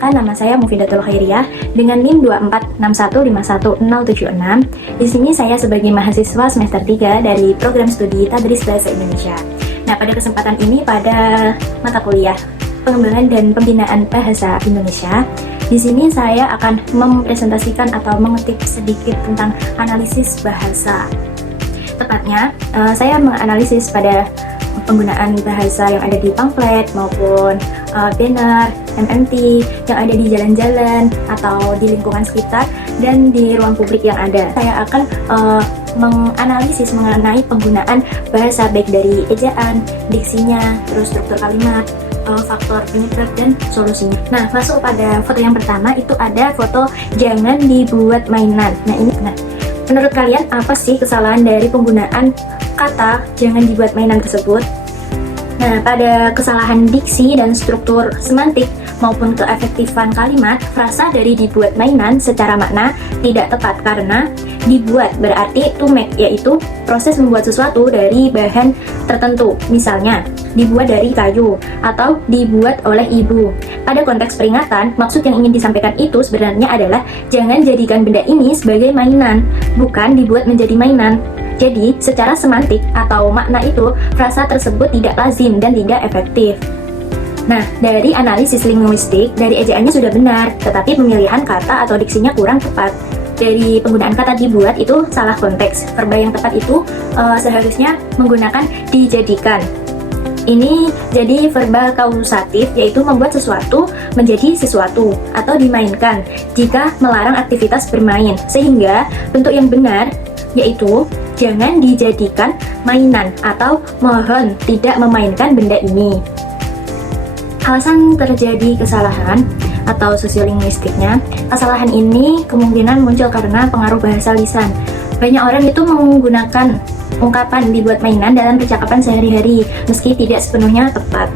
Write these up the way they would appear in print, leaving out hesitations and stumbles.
Perkenalkan, nama saya Mufidatul Khairiyah dengan NIM 246151076. Di sini saya sebagai mahasiswa semester 3 dari program studi Tadris Bahasa Indonesia. Nah, pada kesempatan ini pada mata kuliah Pengembangan dan Pembinaan Bahasa Indonesia, di sini saya akan mempresentasikan atau mengetik sedikit tentang analisis bahasa. Tepatnya, saya menganalisis pada penggunaan bahasa yang ada di pamflet maupun banner, MMT yang ada di jalan-jalan atau di lingkungan sekitar dan di ruang publik yang ada. Saya akan menganalisis mengenai penggunaan bahasa baik dari ejaan, diksinya, terus struktur kalimat, faktor penyebab dan solusinya. Nah, masuk pada foto yang pertama, itu ada foto jangan dibuat mainan. Nah, ini benar. Menurut kalian apa sih kesalahan dari penggunaan kata jangan dibuat mainan tersebut? Nah, pada kesalahan diksi dan struktur semantik maupun keefektifan kalimat, frasa dari dibuat mainan secara makna tidak tepat karena dibuat berarti to make, yaitu proses membuat sesuatu dari bahan tertentu. Misalnya, dibuat dari kayu atau dibuat oleh ibu. Pada konteks peringatan, maksud yang ingin disampaikan itu sebenarnya adalah jangan jadikan benda ini sebagai mainan, bukan dibuat menjadi mainan. Jadi, secara semantik atau makna itu, frasa tersebut tidak lazim dan tidak efektif. Nah, dari analisis linguistik, dari ejaannya sudah benar, tetapi pemilihan kata atau diksinya kurang tepat. Dari penggunaan kata dibuat itu salah konteks. Verba yang tepat itu seharusnya menggunakan dijadikan. Ini jadi verba kausatif, yaitu membuat sesuatu menjadi sesuatu atau dimainkan jika melarang aktivitas bermain. Sehingga bentuk yang benar yaitu jangan dijadikan mainan atau mohon tidak memainkan benda ini. Alasan terjadi kesalahan atau sosiolinguistiknya, kesalahan ini kemungkinan muncul karena pengaruh bahasa lisan. Banyak orang itu menggunakan ungkapan dibuat mainan dalam percakapan sehari-hari, meski tidak sepenuhnya tepat.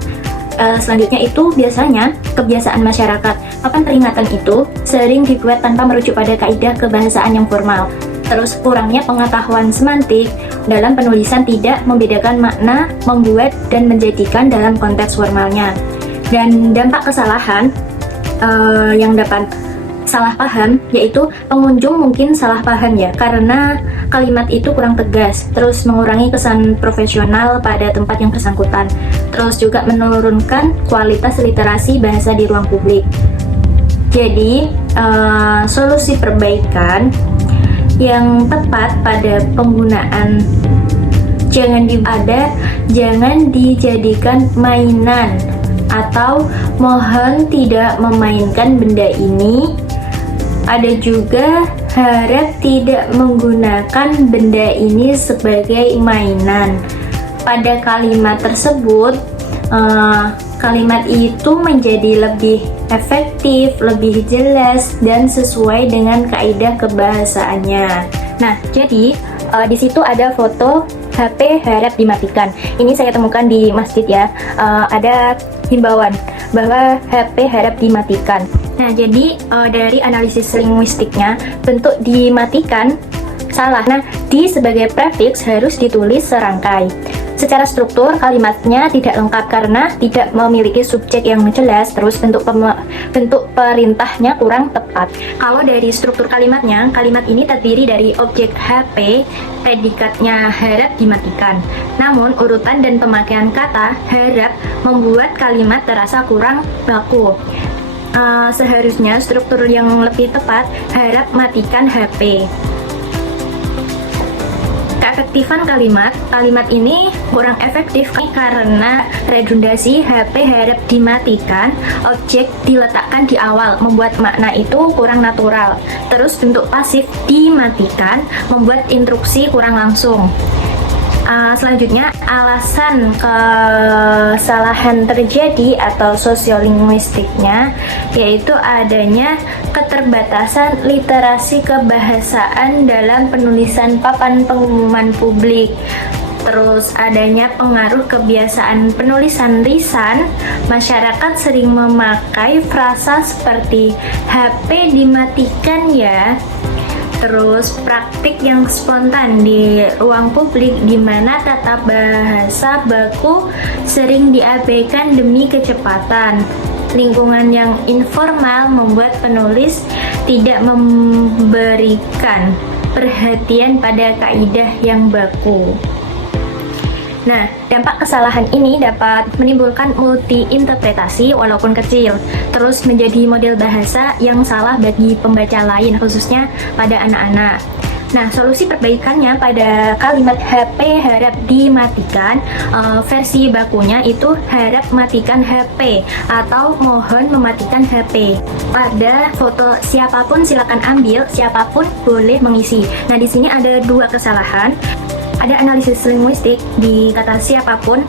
Selanjutnya itu biasanya kebiasaan masyarakat. Papan peringatan itu sering dibuat tanpa merujuk pada kaidah kebahasaan yang formal. Terus kurangnya pengetahuan semantik dalam penulisan tidak membedakan makna membuat dan menjadikan dalam konteks formalnya. Dan dampak kesalahan yang dapat salah paham, yaitu pengunjung mungkin salah paham ya, karena kalimat itu kurang tegas, terus mengurangi kesan profesional pada tempat yang bersangkutan, terus juga menurunkan kualitas literasi bahasa di ruang publik. Jadi, solusi perbaikan yang tepat pada penggunaan jangan dijadikan mainan atau mohon tidak memainkan benda ini. Ada juga harap tidak menggunakan benda ini sebagai mainan. Pada kalimat tersebut, kalimat itu menjadi lebih efektif, lebih jelas, dan sesuai dengan kaidah kebahasaannya. Nah, jadi di situ ada foto HP harap dimatikan. Ini saya temukan di masjid ya. Ada himbauan bahwa HP harap dimatikan. Nah, jadi dari analisis linguistiknya, bentuk dimatikan salah. Nah, di sebagai prefix harus ditulis serangkai. Secara struktur, kalimatnya tidak lengkap karena tidak memiliki subjek yang jelas, terus bentuk perintahnya kurang tepat. Kalau dari struktur kalimatnya, kalimat ini terdiri dari objek HP, predikatnya harap dimatikan. Namun, urutan dan pemakaian kata harap membuat kalimat terasa kurang baku. Seharusnya struktur yang lebih tepat, harap matikan HP. Keefektifan kalimat ini kurang efektif karena redundasi HP harap dimatikan, objek diletakkan di awal, membuat makna itu kurang natural. Terus bentuk pasif dimatikan, membuat instruksi kurang langsung. Selanjutnya, alasan kesalahan terjadi atau sosiolinguistiknya yaitu adanya keterbatasan literasi kebahasaan dalam penulisan papan pengumuman publik. Terus adanya pengaruh kebiasaan penulisan lisan, masyarakat sering memakai frasa seperti HP dimatikan ya. Terus praktik yang spontan di ruang publik di mana tata bahasa baku sering diabaikan demi kecepatan. lingkungan yang informal membuat penulis tidak memberikan perhatian pada kaidah yang baku. Nah, dampak kesalahan ini dapat menimbulkan multi-interpretasi walaupun kecil, terus menjadi model bahasa yang salah bagi pembaca lain, khususnya pada anak-anak. Nah, solusi perbaikannya pada kalimat HP harap dimatikan, versi bakunya itu harap matikan HP atau mohon mematikan HP. Pada foto siapapun silakan ambil, siapapun boleh mengisi. Nah, di sini ada dua kesalahan. Ada analisis linguistik di kata siapapun,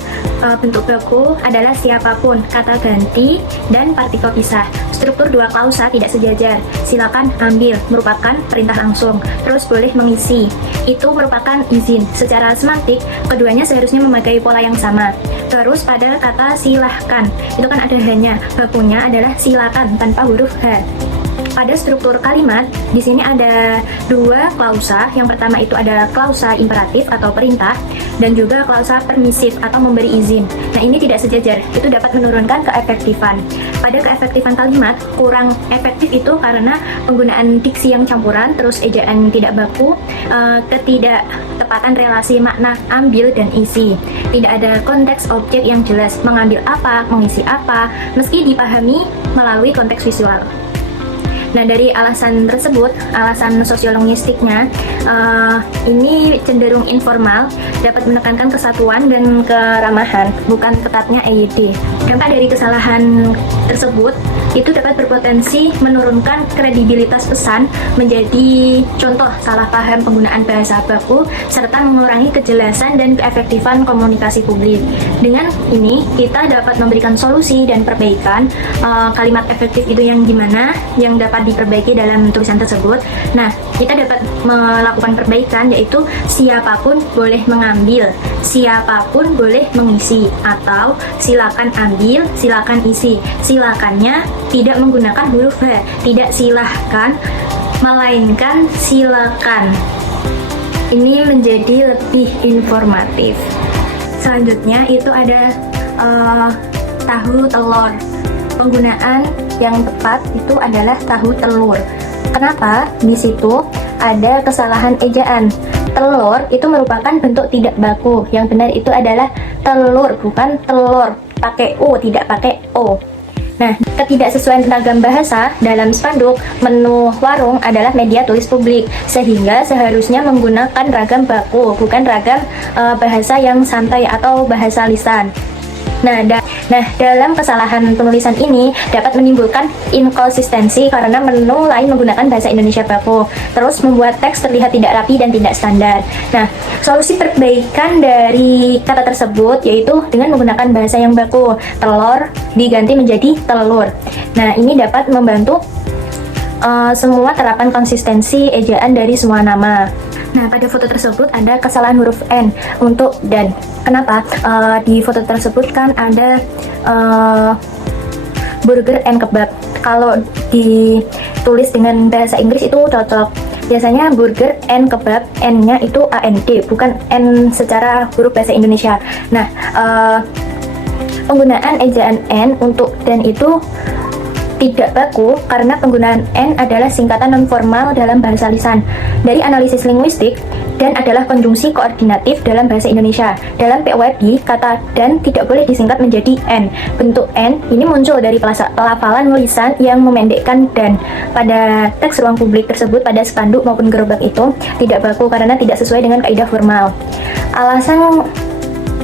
bentuk baku adalah siapapun, kata ganti, dan partikel pisah. Struktur dua klausa tidak sejajar. Silakan ambil merupakan perintah langsung. Terus boleh mengisi. Itu merupakan izin. Secara semantik, keduanya seharusnya memakai pola yang sama. Terus pada kata silahkan, itu kan ada hanya. Bakunya adalah silakan tanpa huruf H. Pada struktur kalimat, di sini ada dua klausa. Yang pertama itu ada klausa imperatif atau perintah, dan juga klausa permisif atau memberi izin. Nah, ini tidak sejajar. Itu dapat menurunkan keefektifan. Pada keefektifan kalimat, kurang efektif itu karena penggunaan diksi yang campuran, terus ejaan tidak baku, ketidaktepatan relasi makna ambil dan isi. Tidak ada konteks objek yang jelas, mengambil apa, mengisi apa, meski dipahami melalui konteks visual. Nah, dari alasan tersebut, alasan sosiolinguistiknya, ini cenderung informal, dapat menekankan kesatuan dan keramahan, bukan ketatnya EYD. Dampak dari kesalahan tersebut, itu dapat berpotensi menurunkan kredibilitas pesan, menjadi contoh salah paham penggunaan bahasa baku, serta mengurangi kejelasan dan keefektifan komunikasi publik. Dengan ini, kita dapat memberikan solusi dan perbaikan. Kalimat efektif itu yang gimana, yang dapat diperbaiki dalam tulisan tersebut. Nah, kita dapat melakukan perbaikan, yaitu siapapun boleh mengambil, siapapun boleh mengisi, atau silakan ambil, silakan isi. Silakannya tidak menggunakan huruf H, tidak silahkan, melainkan silakan. Ini menjadi lebih informatif. Selanjutnya itu ada tahu telur. Penggunaan yang tepat itu adalah tahu telur. Kenapa? Di situ ada kesalahan ejaan. Telur itu merupakan bentuk tidak baku. Yang benar itu adalah telur, bukan telur. Pakai U, tidak pakai O. Nah, ketidaksesuaian ragam bahasa dalam spanduk menu warung adalah media tulis publik, sehingga seharusnya menggunakan ragam baku, bukan ragam bahasa yang santai atau bahasa lisan. Nah, dalam kesalahan penulisan ini dapat menimbulkan inkonsistensi karena menu lain menggunakan bahasa Indonesia baku, terus membuat teks terlihat tidak rapi dan tidak standar. Nah, solusi perbaikan dari kata tersebut yaitu dengan menggunakan bahasa yang baku. Telur diganti menjadi telur. Nah, ini dapat membantu semua terapan konsistensi ejaan dari semua nama. Nah, pada foto tersebut ada kesalahan huruf N untuk dan. Kenapa? Di foto tersebut kan ada burger and kebab. Kalau ditulis dengan bahasa Inggris itu cocok. Biasanya burger and kebab, N-nya itu AND, bukan N secara huruf bahasa Indonesia. Nah, penggunaan ejaan N untuk dan itu tidak baku karena penggunaan N adalah singkatan non-formal dalam bahasa lisan. Dari analisis linguistik, dan adalah konjungsi koordinatif dalam bahasa Indonesia. Dalam POWB, kata dan tidak boleh disingkat menjadi N. Bentuk N ini muncul dari pelafalan lisan yang memendekkan dan. Pada teks ruang publik tersebut, pada spanduk maupun gerobak itu tidak baku karena tidak sesuai dengan kaidah formal. Alasan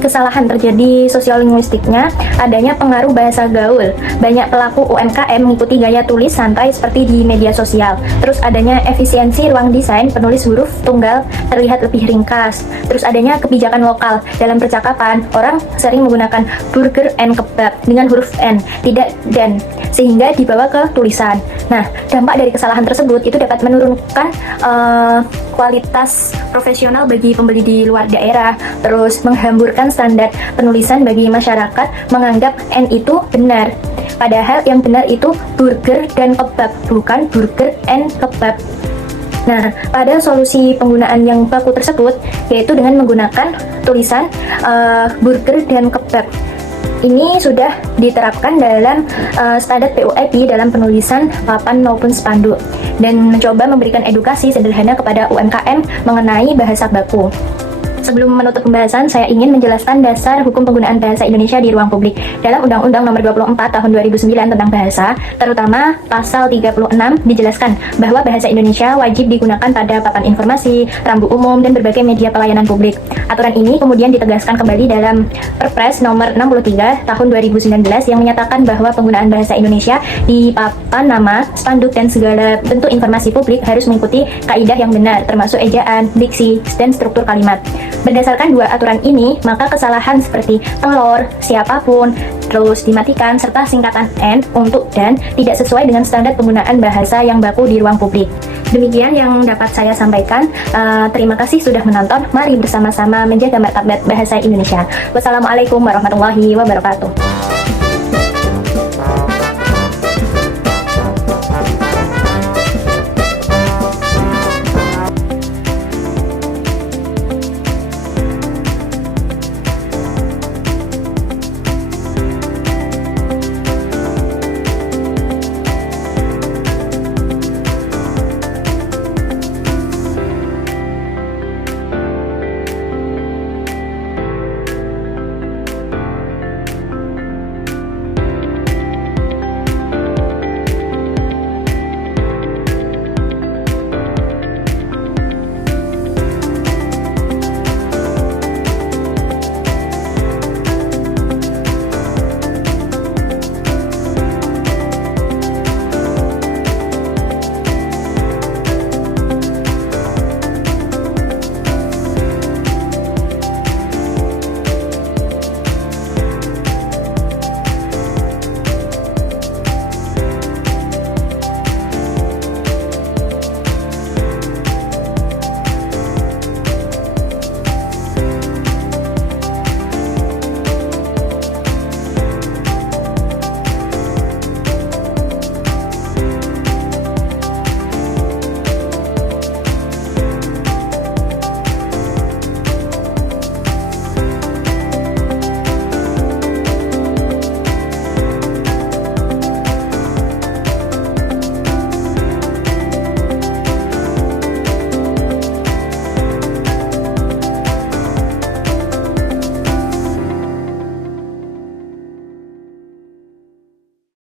kesalahan terjadi sosiolinguistiknya adanya pengaruh bahasa gaul. Banyak pelaku UMKM mengikuti gaya tulis santai seperti di media sosial. Terus adanya efisiensi ruang desain, penulis huruf tunggal terlihat lebih ringkas. Terus adanya kebijakan lokal dalam percakapan. Orang sering menggunakan burger and kebab dengan huruf N, tidak dan, sehingga dibawa ke tulisan. Nah, dampak dari kesalahan tersebut itu dapat menurunkan kualitas profesional bagi pembeli di luar daerah, terus menghamburkan standar penulisan bagi masyarakat menganggap N itu benar. Padahal yang benar itu burger dan kebab, bukan burger and kebab. Nah, pada solusi penggunaan yang baku tersebut, yaitu dengan menggunakan tulisan burger dan kebab. ini sudah diterapkan dalam standar PUIP dalam penulisan papan maupun spanduk dan mencoba memberikan edukasi sederhana kepada UMKM mengenai bahasa baku. Sebelum menutup pembahasan, saya ingin menjelaskan dasar hukum penggunaan bahasa Indonesia di ruang publik. Dalam Undang-Undang Nomor 24 Tahun 2009 tentang bahasa, terutama Pasal 36 dijelaskan bahwa bahasa Indonesia wajib digunakan pada papan informasi, rambu umum, dan berbagai media pelayanan publik. Aturan ini kemudian ditegaskan kembali dalam Perpres Nomor 63 Tahun 2019 yang menyatakan bahwa penggunaan bahasa Indonesia di papan nama, spanduk, dan segala bentuk informasi publik harus mengikuti kaidah yang benar, termasuk ejaan, diksi, dan struktur kalimat. Berdasarkan dua aturan ini, maka kesalahan seperti telur, siapapun, terus dimatikan, serta singkatan N untuk dan tidak sesuai dengan standar penggunaan bahasa yang baku di ruang publik. Demikian yang dapat saya sampaikan. Terima kasih sudah menonton. Mari bersama-sama menjaga martabat bahasa Indonesia. Wassalamualaikum warahmatullahi wabarakatuh.